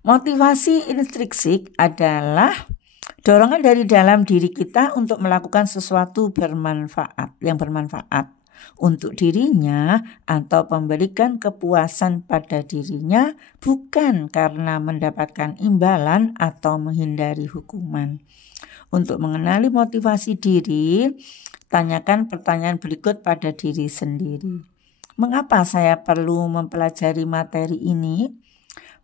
Motivasi intrinsik adalah dorongan dari dalam diri kita untuk melakukan sesuatu yang bermanfaat untuk dirinya atau memberikan kepuasan pada dirinya, bukan karena mendapatkan imbalan atau menghindari hukuman. Untuk mengenali motivasi diri, tanyakan pertanyaan berikut pada diri sendiri. Mengapa saya perlu mempelajari materi ini?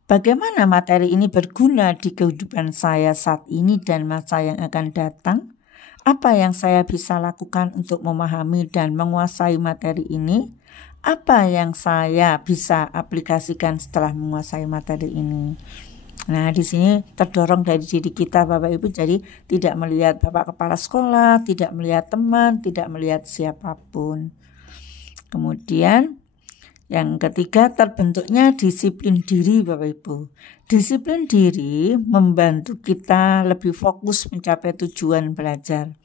Bagaimana materi ini berguna di kehidupan saya saat ini dan masa yang akan datang? Apa yang saya bisa lakukan untuk memahami dan menguasai materi ini? Apa yang saya bisa aplikasikan setelah menguasai materi ini? Nah, di sini terdorong dari diri kita, Bapak Ibu, jadi tidak melihat Bapak Kepala Sekolah, tidak melihat teman, tidak melihat siapapun. Kemudian yang ketiga, terbentuknya disiplin diri, Bapak Ibu. Disiplin diri membantu kita lebih fokus mencapai tujuan belajar.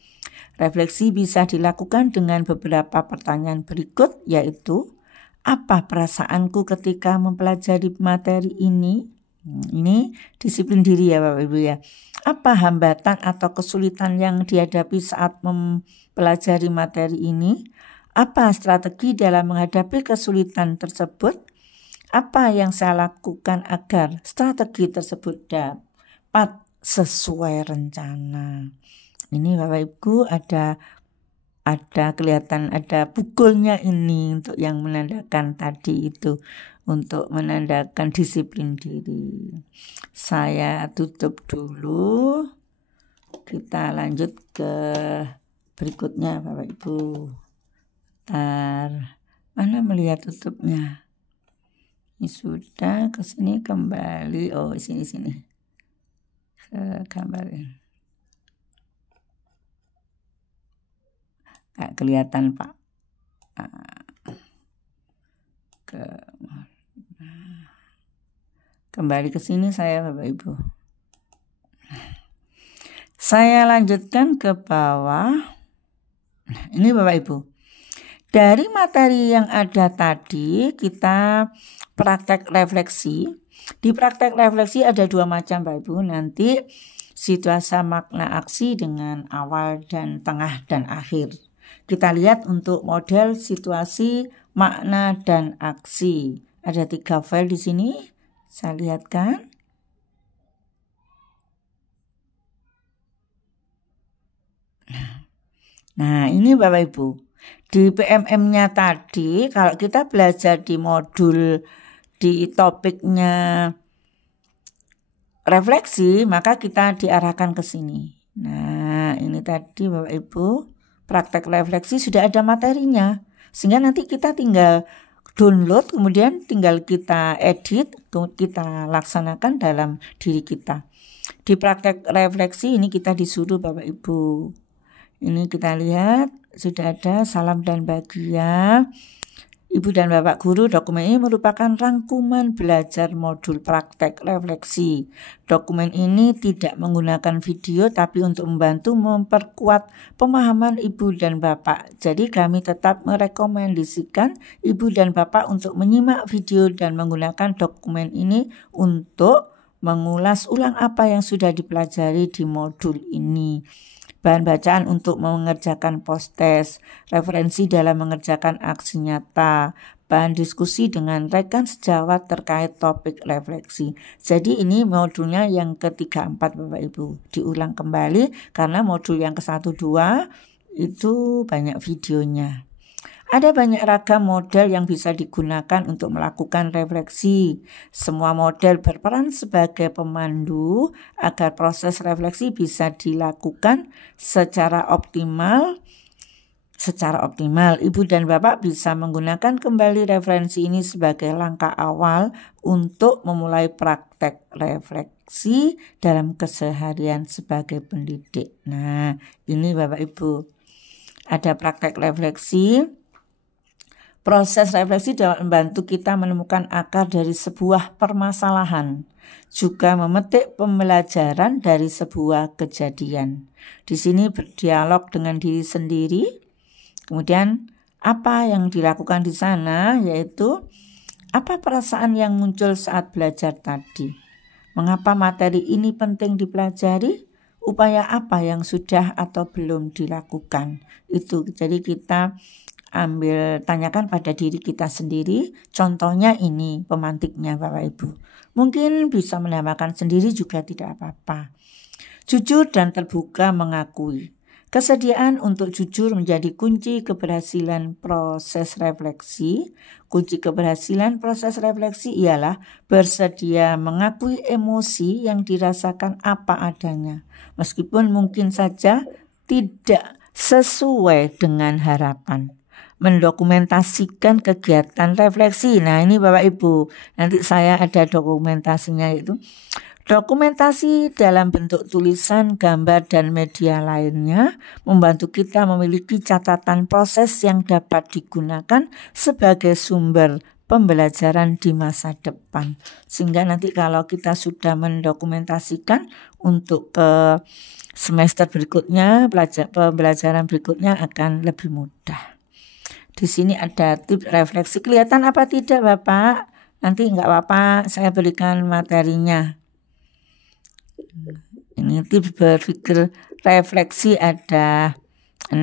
Refleksi bisa dilakukan dengan beberapa pertanyaan berikut, yaitu, apa perasaanku ketika mempelajari materi ini? Ini disiplin diri ya Bapak Ibu ya. Apa hambatan atau kesulitan yang dihadapi saat mempelajari materi ini? Apa strategi dalam menghadapi kesulitan tersebut? Apa yang saya lakukan agar strategi tersebut dapat sesuai rencana? Ini Bapak Ibu ada kelihatan ada pukulnya ini untuk yang menandakan tadi itu, untuk menandakan disiplin diri. Saya tutup dulu. Kita lanjut ke berikutnya Bapak Ibu. Mana melihat tutupnya? Ini sudah, ke sini kembali. Oh, sini. Gambarnya. Nggak kelihatan Pak. Kembali ke sini saya Bapak Ibu. Saya lanjutkan ke bawah. Ini Bapak Ibu. Dari materi yang ada tadi, kita praktek refleksi. Di praktek refleksi ada dua macam Bapak Ibu. Nanti situasi makna aksi dengan awal dan tengah dan akhir. Kita lihat untuk model situasi, makna, dan aksi. Ada 3 file di sini. Saya lihatkan. Nah, ini Bapak Ibu. Di PMM-nya tadi, kalau kita belajar di modul di topiknya refleksi, maka kita diarahkan ke sini. Nah, ini tadi Bapak Ibu, praktek refleksi sudah ada materinya. Sehingga nanti kita tinggal download, kemudian tinggal kita edit, kita laksanakan dalam diri kita. Di praktek refleksi ini kita disuruh Bapak Ibu. Ini kita lihat sudah ada salam dan bahagia. Ibu dan Bapak Guru, dokumen ini merupakan rangkuman belajar modul praktek refleksi. Dokumen ini tidak menggunakan video tapi untuk membantu memperkuat pemahaman Ibu dan Bapak. Jadi kami tetap merekomendasikan Ibu dan Bapak untuk menyimak video dan menggunakan dokumen ini untuk mengulas ulang apa yang sudah dipelajari di modul ini. Bahan bacaan untuk mengerjakan post-test, referensi dalam mengerjakan aksi nyata, bahan diskusi dengan rekan sejawat terkait topik refleksi. Jadi ini modulnya yang ke-3, 4 Bapak Ibu. Diulang kembali karena modul yang ke-1, 2 itu banyak videonya. Ada banyak ragam model yang bisa digunakan untuk melakukan refleksi. Semua model berperan sebagai pemandu agar proses refleksi bisa dilakukan secara optimal. Ibu dan Bapak bisa menggunakan kembali referensi ini sebagai langkah awal untuk memulai praktek refleksi dalam keseharian sebagai pendidik. Nah, ini Bapak Ibu. Ada praktek refleksi. Proses refleksi dapat membantu kita menemukan akar dari sebuah permasalahan, juga memetik pembelajaran dari sebuah kejadian. Di sini berdialog dengan diri sendiri. Kemudian apa yang dilakukan di sana, yaitu apa perasaan yang muncul saat belajar tadi. Mengapa materi ini penting dipelajari? Upaya apa yang sudah atau belum dilakukan? Itu jadi kita tanyakan pada diri kita sendiri. Contohnya ini pemantiknya Bapak Ibu. Mungkin bisa menambahkan sendiri juga tidak apa-apa. Jujur dan terbuka mengakui. Kesediaan untuk jujur menjadi kunci keberhasilan proses refleksi. Kunci keberhasilan proses refleksi ialah bersedia mengakui emosi yang dirasakan apa adanya. Meskipun mungkin saja tidak sesuai dengan harapan. Mendokumentasikan kegiatan refleksi. Nah ini Bapak Ibu, nanti saya ada dokumentasinya itu. Dokumentasi dalam bentuk tulisan, gambar, dan media lainnya membantu kita memiliki catatan proses yang dapat digunakan sebagai sumber pembelajaran di masa depan. Sehingga nanti kalau kita sudah mendokumentasikan untuk ke semester berikutnya, pembelajaran berikutnya akan lebih mudah. Di sini ada tips refleksi. Kelihatan apa tidak Bapak? Nanti enggak apa-apa, saya berikan materinya. Ini tips berpikir refleksi ada 6.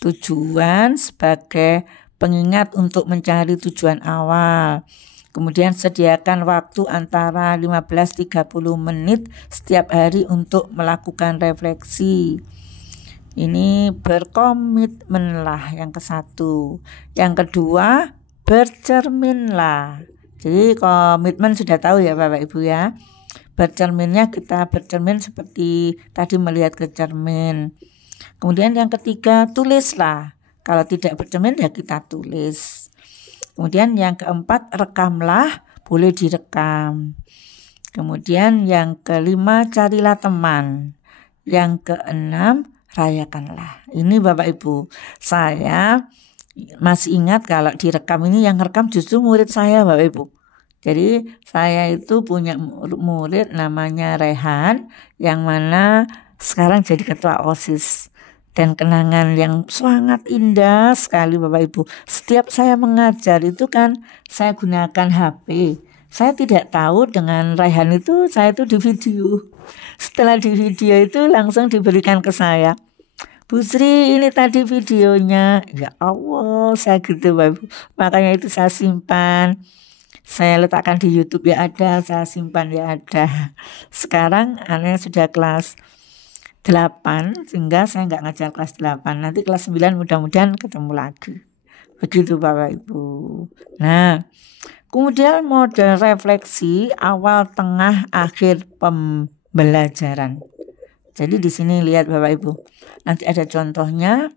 Tujuan sebagai pengingat untuk mencari tujuan awal. Kemudian sediakan waktu antara 15-30 menit setiap hari untuk melakukan refleksi. Ini berkomitmenlah yang ke-1. Yang kedua, bercerminlah. Jadi komitmen sudah tahu ya Bapak Ibu ya. Bercerminnya kita bercermin seperti tadi melihat ke cermin. Kemudian yang ketiga, tulislah. Kalau tidak bercermin ya kita tulis. Kemudian yang keempat, rekamlah, boleh direkam. Kemudian yang kelima, carilah teman. Yang keenam, rayakanlah. Ini Bapak Ibu, saya masih ingat kalau direkam ini yang rekam justru murid saya Bapak Ibu. Jadi saya itu punya murid namanya Rehan yang mana sekarang jadi ketua OSIS. Dan kenangan yang sangat indah sekali Bapak Ibu. Setiap saya mengajar itu kan saya gunakan HP. Saya tidak tahu dengan Rehan itu saya itu di video. Setelah di video itu langsung diberikan ke saya. Bu Sri ini tadi videonya. Ya Allah saya gitu Bapak Ibu. Makanya itu saya simpan. Saya letakkan di YouTube ya ada. Saya simpan ya ada. Sekarang anaknya sudah kelas 8 sehingga saya nggak ngajar kelas 8. Nanti kelas 9 mudah-mudahan ketemu lagi. Begitu Bapak Ibu. Nah, kemudian model refleksi awal, tengah, akhir pembelajaran. Jadi di sini lihat Bapak Ibu. Nanti ada contohnya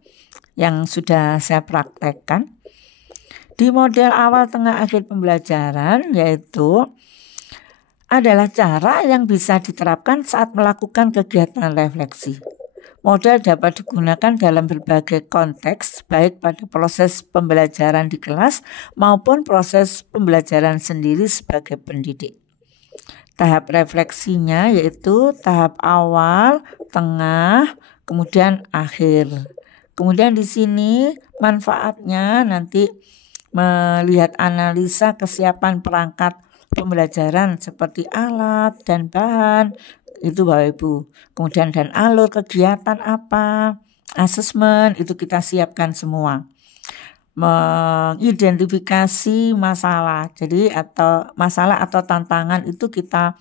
yang sudah saya praktekkan. Di model awal, tengah, akhir pembelajaran yaitu adalah cara yang bisa diterapkan saat melakukan kegiatan refleksi. Model dapat digunakan dalam berbagai konteks, baik pada proses pembelajaran di kelas maupun proses pembelajaran sendiri sebagai pendidik. Tahap refleksinya yaitu tahap awal, tengah, kemudian akhir. Kemudian di sini manfaatnya nanti melihat analisa kesiapan perangkat pembelajaran seperti alat dan bahan itu Bapak Ibu. Kemudian dan alur kegiatan apa, asesmen itu kita siapkan semua. Mengidentifikasi masalah. Jadi atau masalah atau tantangan itu kita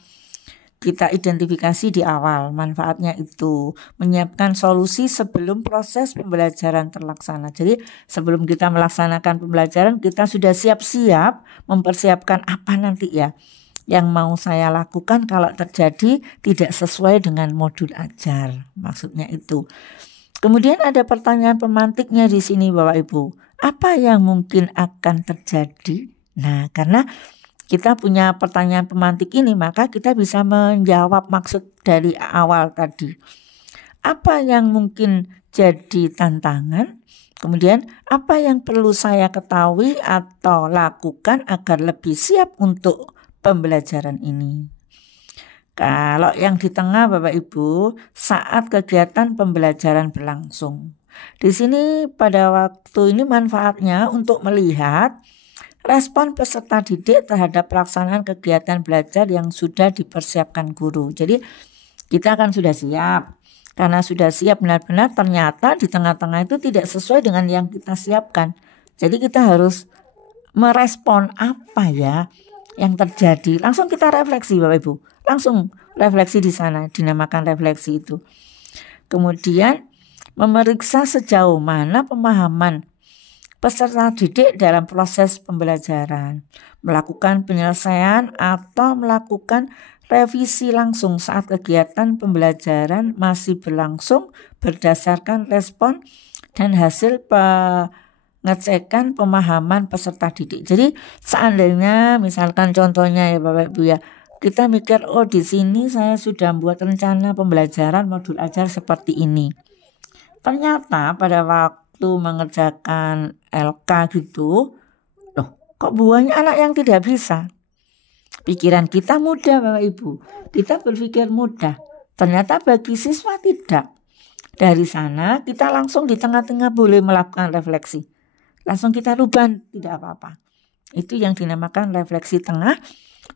identifikasi di awal. Manfaatnya itu menyiapkan solusi sebelum proses pembelajaran terlaksana. Jadi sebelum kita melaksanakan pembelajaran kita sudah siap-siap mempersiapkan apa nanti ya yang mau saya lakukan kalau terjadi tidak sesuai dengan modul ajar. Maksudnya itu. Kemudian ada pertanyaan pemantiknya di sini Bapak Ibu. Apa yang mungkin akan terjadi? Nah, karena kita punya pertanyaan pemantik ini, maka kita bisa menjawab maksud dari awal tadi. Apa yang mungkin jadi tantangan? Kemudian apa yang perlu saya ketahui atau lakukan agar lebih siap untuk pembelajaran ini? Kalau yang di tengah Bapak Ibu, saat kegiatan pembelajaran berlangsung. Di sini pada waktu ini manfaatnya untuk melihat respon peserta didik terhadap pelaksanaan kegiatan belajar yang sudah dipersiapkan guru. Jadi kita kan sudah siap. Karena sudah siap benar-benar, ternyata di tengah-tengah itu tidak sesuai dengan yang kita siapkan. Jadi kita harus merespon apa ya yang terjadi. Langsung kita refleksi Bapak Ibu. Langsung refleksi di sana, dinamakan refleksi itu. Kemudian memeriksa sejauh mana pemahaman peserta didik dalam proses pembelajaran, melakukan penyelesaian atau melakukan revisi langsung saat kegiatan pembelajaran masih berlangsung berdasarkan respon dan hasil pengecekan pemahaman peserta didik. Jadi seandainya misalkan contohnya ya Bapak Ibu ya, kita mikir di sini saya sudah membuat rencana pembelajaran modul ajar seperti ini. Ternyata pada waktu mengerjakan LK gitu, kok buahnya anak yang tidak bisa. Pikiran kita mudah Bapak Ibu, kita berpikir mudah. Ternyata bagi siswa tidak. Dari sana kita langsung di tengah-tengah boleh melakukan refleksi. Langsung kita rubah, tidak apa-apa. Itu yang dinamakan refleksi tengah.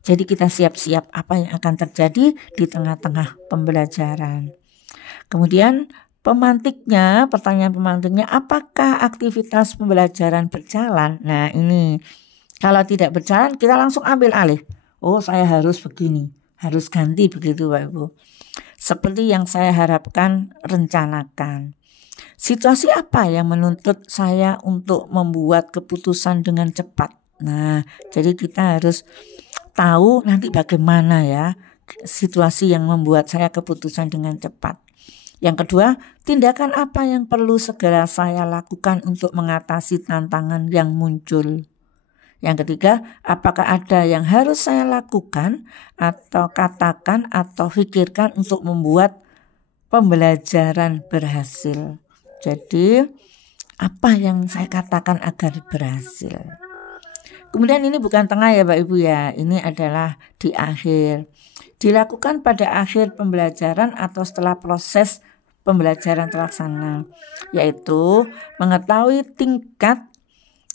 Jadi kita siap-siap apa yang akan terjadi di tengah-tengah pembelajaran. Kemudian pertanyaan pemantiknya, apakah aktivitas pembelajaran berjalan? Nah ini, kalau tidak berjalan kita langsung ambil alih. Saya harus begini, harus ganti begitu Bapak Ibu. Seperti yang saya harapkan, rencanakan. Situasi apa yang menuntut saya untuk membuat keputusan dengan cepat? Nah, jadi kita harus tahu nanti bagaimana ya situasi yang membuat saya keputusan dengan cepat. Yang kedua, tindakan apa yang perlu segera saya lakukan untuk mengatasi tantangan yang muncul. Yang ketiga, apakah ada yang harus saya lakukan atau katakan atau pikirkan untuk membuat pembelajaran berhasil. Jadi, apa yang saya katakan agar berhasil. Kemudian ini bukan tengah ya Bapak Ibu ya, ini adalah di akhir. Dilakukan pada akhir pembelajaran atau setelah proses pembelajaran terlaksana, yaitu mengetahui tingkat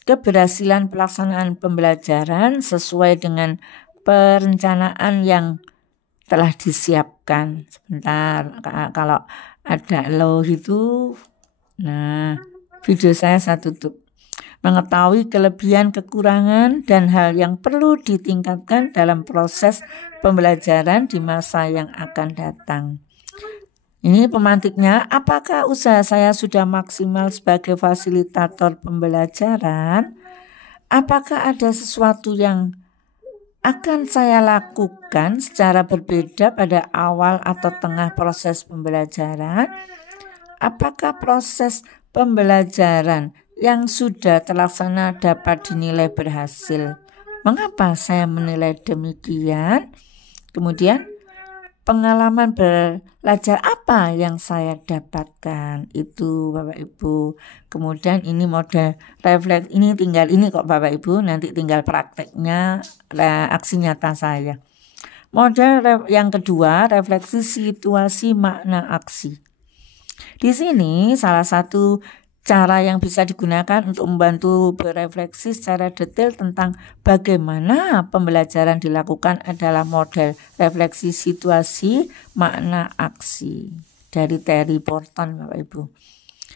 keberhasilan pelaksanaan pembelajaran sesuai dengan perencanaan yang telah disiapkan. Sebentar, kalau ada itu, video saya saya tutup. Mengetahui kelebihan, kekurangan, dan hal yang perlu ditingkatkan dalam proses pembelajaran di masa yang akan datang. Ini pemantiknya, apakah usaha saya sudah maksimal sebagai fasilitator pembelajaran? Apakah ada sesuatu yang akan saya lakukan secara berbeda pada awal atau tengah proses pembelajaran? Apakah proses pembelajaran yang sudah terlaksana dapat dinilai berhasil? Mengapa saya menilai demikian? Kemudian pengalaman belajar apa yang saya dapatkan? Itu Bapak Ibu. Kemudian ini model refleks, ini tinggal ini kok Bapak Ibu, nanti tinggal prakteknya aksi nyata saya. Model yang kedua, refleksi situasi makna aksi. Di sini salah satu cara yang bisa digunakan untuk membantu berefleksi secara detail tentang bagaimana pembelajaran dilakukan adalah model refleksi situasi makna aksi dari Terry Porton Bapak Ibu.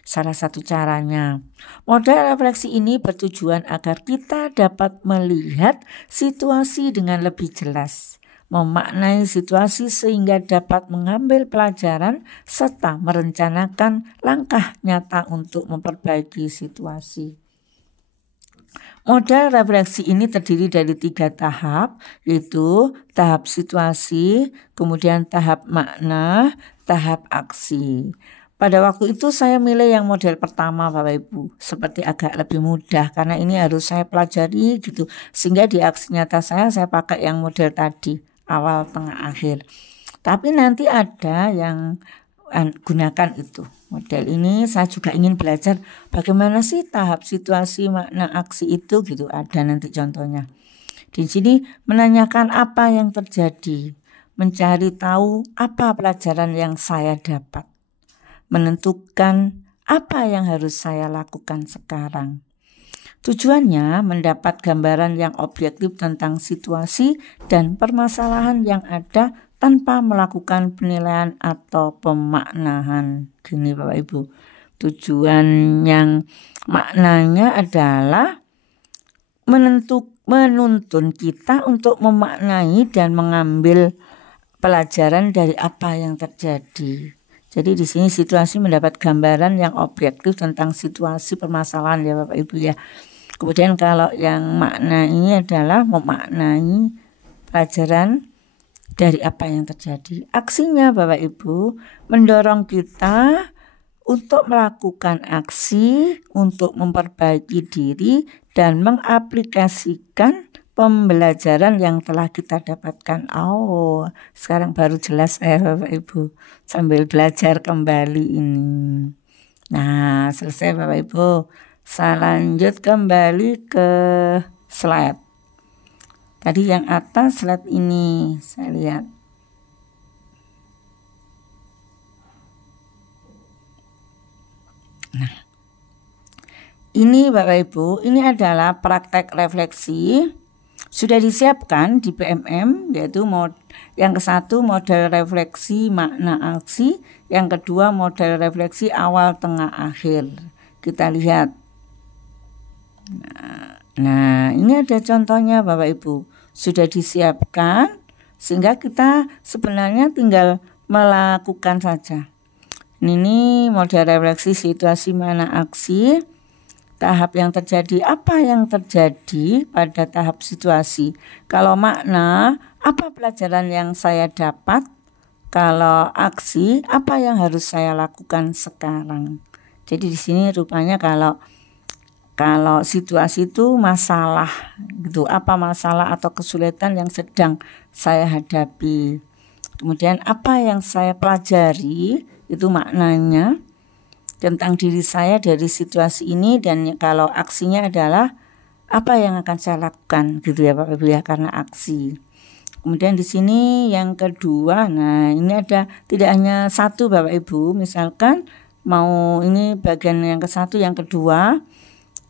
Salah satu caranya, model refleksi ini bertujuan agar kita dapat melihat situasi dengan lebih jelas, memaknai situasi sehingga dapat mengambil pelajaran serta merencanakan langkah nyata untuk memperbaiki situasi. Model refleksi ini terdiri dari 3 tahap, yaitu tahap situasi, kemudian tahap makna, tahap aksi. Pada waktu itu saya milih yang model pertama Bapak Ibu, seperti agak lebih mudah karena ini harus saya pelajari gitu, sehingga di aksi nyata saya pakai yang model tadi, awal, tengah, akhir. Tapi nanti ada yang gunakan itu. Model ini saya juga ingin belajar bagaimana sih tahap situasi makna aksi itu gitu, ada nanti contohnya. Di sini menanyakan apa yang terjadi, mencari tahu apa pelajaran yang saya dapat, menentukan apa yang harus saya lakukan sekarang. Tujuannya mendapat gambaran yang objektif tentang situasi dan permasalahan yang ada tanpa melakukan penilaian atau pemaknaan. Gini Bapak Ibu, tujuan yang maknanya adalah menuntun kita untuk memaknai dan mengambil pelajaran dari apa yang terjadi. Jadi di sini situasi mendapat gambaran yang objektif tentang situasi permasalahan ya Bapak Ibu ya. Kemudian kalau yang makna ini adalah memaknai pelajaran dari apa yang terjadi. Aksinya Bapak Ibu mendorong kita untuk melakukan aksi untuk memperbaiki diri dan mengaplikasikan pembelajaran yang telah kita dapatkan. Oh, sekarang baru jelas Bapak Ibu sambil belajar kembali ini. Nah, selesai Bapak Ibu. Saya lanjut kembali ke slide. Tadi yang atas slide ini saya lihat. Nah, ini Bapak Ibu, ini adalah praktek refleksi. Sudah disiapkan di PMM, yaitu yang ke-1 model refleksi makna aksi, yang kedua model refleksi awal tengah akhir. Kita lihat. Nah, ini ada contohnya Bapak Ibu. Sudah disiapkan sehingga kita sebenarnya tinggal melakukan saja. Ini model refleksi situasi mana aksi. Tahap yang terjadi, apa yang terjadi pada tahap situasi. Kalau makna, apa pelajaran yang saya dapat. Kalau aksi, apa yang harus saya lakukan sekarang. Jadi di sini rupanya kalau situasi itu masalah gitu, apa masalah atau kesulitan yang sedang saya hadapi. Kemudian apa yang saya pelajari itu maknanya tentang diri saya dari situasi ini, dan kalau aksinya adalah apa yang akan saya lakukan gitu ya Bapak Ibu ya, karena aksi. Kemudian di sini yang kedua, nah ini ada tidak hanya satu Bapak Ibu, misalkan mau ini bagian yang ke-1, yang kedua.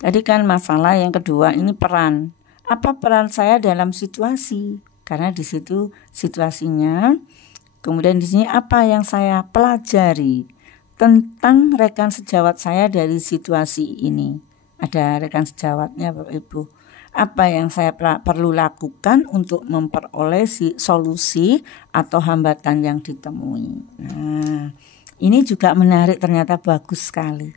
Tadi kan masalah, yang kedua ini peran. Apa peran saya dalam situasi? Karena di situ situasinya. Kemudian di sini apa yang saya pelajari tentang rekan sejawat saya dari situasi ini. Ada rekan sejawatnya Bapak Ibu. Apa yang saya perlu lakukan untuk memperoleh solusi atau hambatan yang ditemui. Nah, ini juga menarik, ternyata bagus sekali.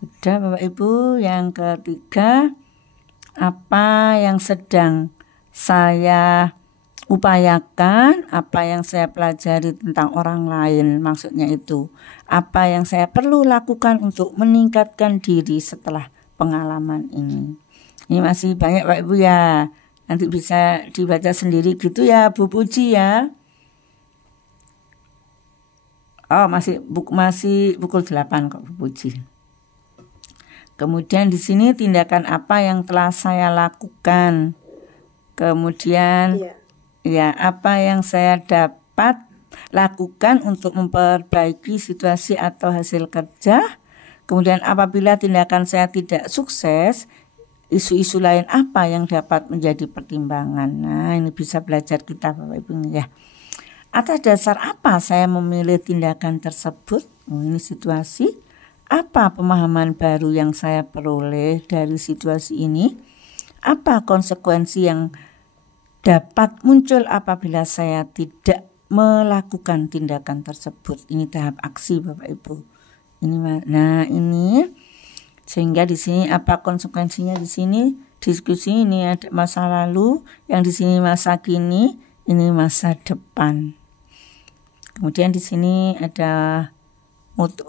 Sudah Bapak Ibu. Yang ketiga, apa yang sedang saya upayakan, apa yang saya pelajari tentang orang lain, maksudnya itu. Apa yang saya perlu lakukan untuk meningkatkan diri setelah pengalaman ini. Ini masih banyak Bapak Ibu ya. Nanti bisa dibaca sendiri gitu ya Bu Puji ya. Oh, masih pukul 8 kok Bu Puji. Kemudian di sini tindakan apa yang telah saya lakukan. Kemudian ya apa yang saya dapat lakukan untuk memperbaiki situasi atau hasil kerja. Kemudian apabila tindakan saya tidak sukses, isu-isu lain apa yang dapat menjadi pertimbangan. Nah, ini bisa belajar kita Bapak Ibu ya. Atas dasar apa saya memilih tindakan tersebut? Ini situasi. Apa pemahaman baru yang saya peroleh dari situasi ini? Apa konsekuensi yang dapat muncul apabila saya tidak melakukan tindakan tersebut? Ini tahap aksi Bapak Ibu. Ini sehingga di sini apa konsekuensinya di sini? Diskusi ini ada masa lalu, yang di sini masa kini, ini masa depan. Kemudian di sini ada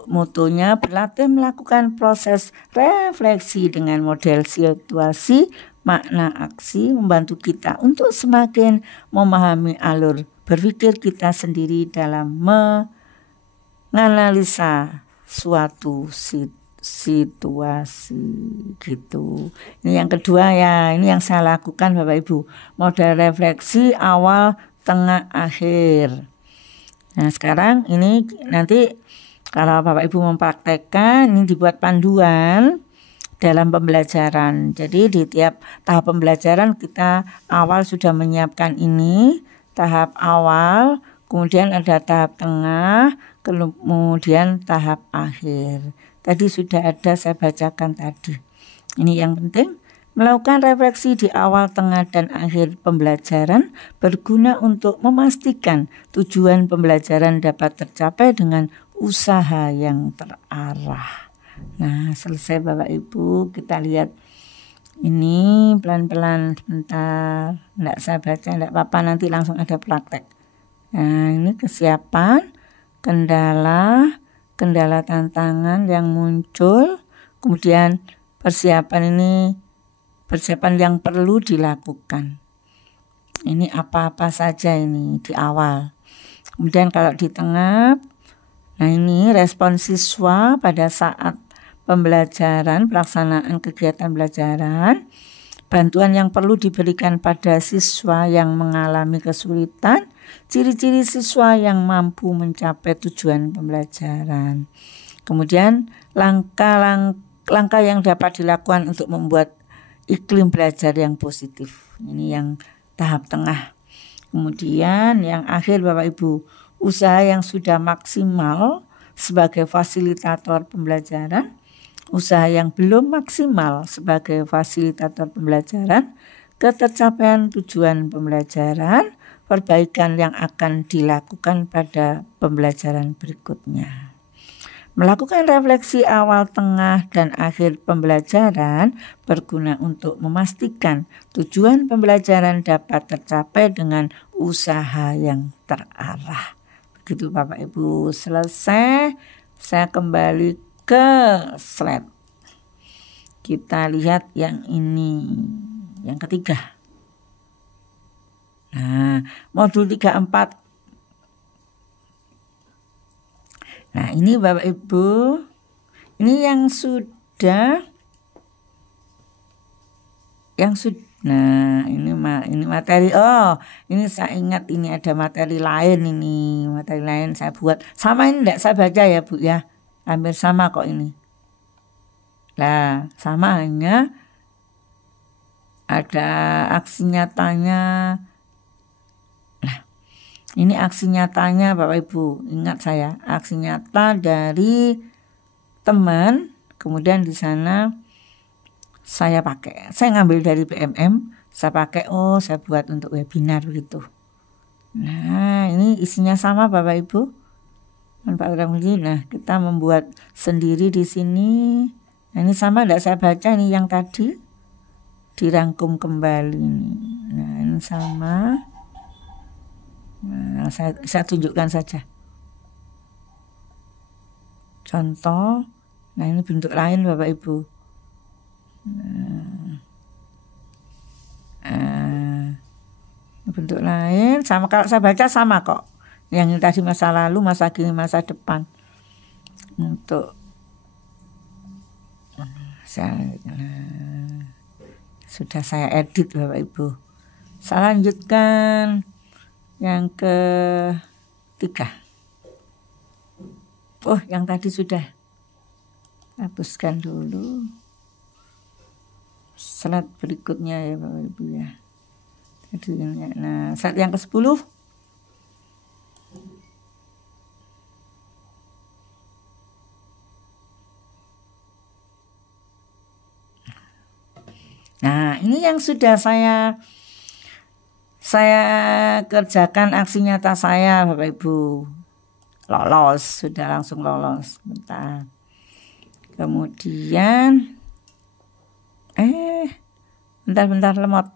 motonya berlatih melakukan proses refleksi dengan model situasi, makna aksi, membantu kita untuk semakin memahami alur berpikir kita sendiri dalam menganalisa suatu situasi gitu. Ini yang kedua ya, ini yang saya lakukan Bapak Ibu, model refleksi awal, tengah, akhir. Nah sekarang ini nanti kalau Bapak Ibu mempraktekkan, ini dibuat panduan dalam pembelajaran. Jadi di tiap tahap pembelajaran kita awal sudah menyiapkan ini, tahap awal, kemudian ada tahap tengah, kemudian tahap akhir. Tadi sudah ada saya bacakan tadi. Ini yang penting. Melakukan refleksi di awal, tengah, dan akhir pembelajaran berguna untuk memastikan tujuan pembelajaran dapat tercapai dengan usaha yang terarah. Nah, selesai Bapak Ibu, kita lihat ini pelan-pelan sebentar. Enggak saya baca, enggak apa-apa, nanti langsung ada praktek. Nah, ini kesiapan, kendala tantangan yang muncul, kemudian persiapan yang perlu dilakukan. Ini apa-apa saja ini di awal. Kemudian kalau di tengah, nah ini respon siswa pada saat pembelajaran, pelaksanaan kegiatan pembelajaran, bantuan yang perlu diberikan pada siswa yang mengalami kesulitan, ciri-ciri siswa yang mampu mencapai tujuan pembelajaran. Kemudian langkah yang dapat dilakukan untuk membuat iklim belajar yang positif. Ini yang tahap tengah. Kemudian yang akhir Bapak Ibu, usaha yang sudah maksimal sebagai fasilitator pembelajaran, usaha yang belum maksimal sebagai fasilitator pembelajaran, ketercapaian tujuan pembelajaran, perbaikan yang akan dilakukan pada pembelajaran berikutnya. Melakukan refleksi awal, tengah, dan akhir pembelajaran berguna untuk memastikan tujuan pembelajaran dapat tercapai dengan usaha yang terarah. Begitu Bapak Ibu, selesai. Saya kembali ke slide. Kita lihat yang ini, yang ketiga. Nah, modul 34. Nah, ini Bapak Ibu, ini yang sudah nah ini materi. Oh, ini saya ingat ini ada materi lain ini. Materi lain saya buat. Sama ini enggak saya baca ya, Bu ya. Hampir sama kok ini. Nah, sama, hanya ada aksi nyatanya. Ini aksi nyatanya Bapak Ibu, ingat saya, aksi nyata dari teman, kemudian di sana saya ngambil dari PMM, saya pakai, saya buat untuk webinar gitu. Nah, ini isinya sama Bapak Ibu. Nah, kita membuat sendiri di sini. Nah, ini sama, enggak saya baca ini yang tadi dirangkum kembali. Nah, ini sama. Nah, saya tunjukkan saja contoh. Nah, ini bentuk lain Bapak Ibu. Bentuk lain sama, kalau saya baca sama kok. Yang tadi masa lalu, masa kini, masa depan. Untuk sudah saya edit Bapak Ibu. Saya lanjutkan yang ketiga. Yang tadi sudah. Hapuskan dulu. Slide berikutnya ya Bapak Ibu ya. Nah, slide yang ke-10. Nah, ini yang sudah saya kerjakan aksi nyata saya Bapak Ibu. Lolos, sudah langsung lolos. Bentar. Kemudian bentar lemot.